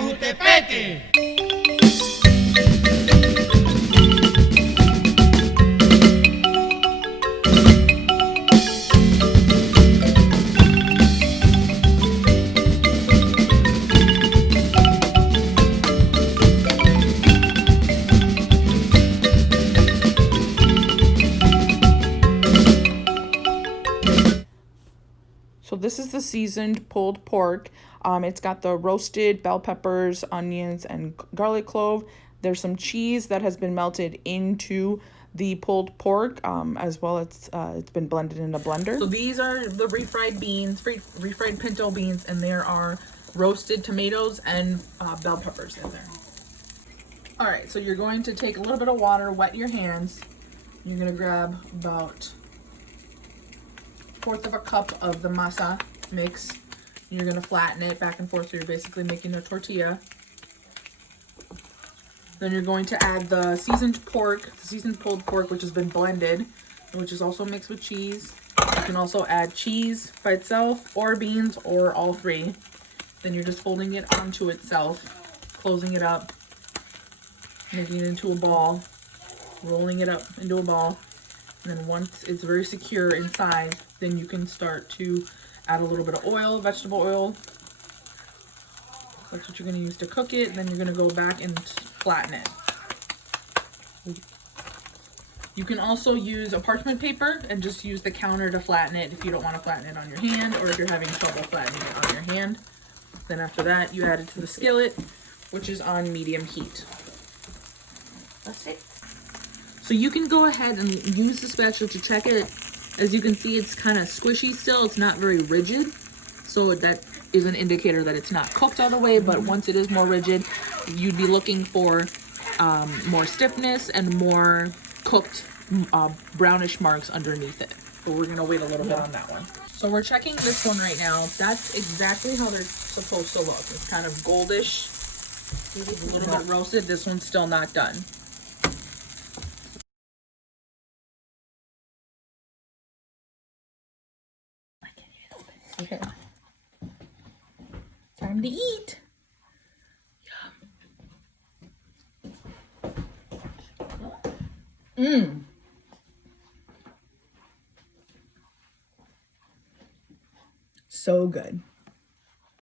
Jutepete. So this is the seasoned pulled pork. It's got the roasted bell peppers, onions, and garlic clove. There's some cheese that has been melted into the pulled pork, as well as it's been blended in a blender. So these are the refried beans, refried pinto beans, and there are roasted tomatoes and bell peppers in there. All right, so you're going to take a little bit of water, wet your hands. You're gonna grab about 1/4 of a cup of the masa mix. You're gonna flatten it back and forth, so you're basically making a tortilla. Then you're going to add the seasoned pork, the seasoned pulled pork, which has been blended, which is also mixed with cheese. You can also add cheese by itself, or beans, or all three. Then you're just folding it onto itself, closing it up, making it into a ball, rolling it up into a ball. And then once it's very secure inside, then you can start to add a little bit of oil, vegetable oil. That's what you're going to use to cook it. Then you're going to go back and flatten it. You can also use a parchment paper and just use the counter to flatten it if you don't want to flatten it on your hand, or if you're having trouble flattening it on your hand. Then after that, you add it to the skillet, which is on medium heat. That's it. So you can go ahead and use the spatula to check it. As you can see, it's kind of squishy still. It's not very rigid. So that is an indicator that it's not cooked all the way. But once it is more rigid, you'd be looking for more stiffness and more cooked brownish marks underneath it. But we're going to wait a little bit on that one. So we're checking this one right now. That's exactly how they're supposed to look. It's kind of goldish, a little bit roasted. This one's still not done. Okay. Time to eat. Yum. So good.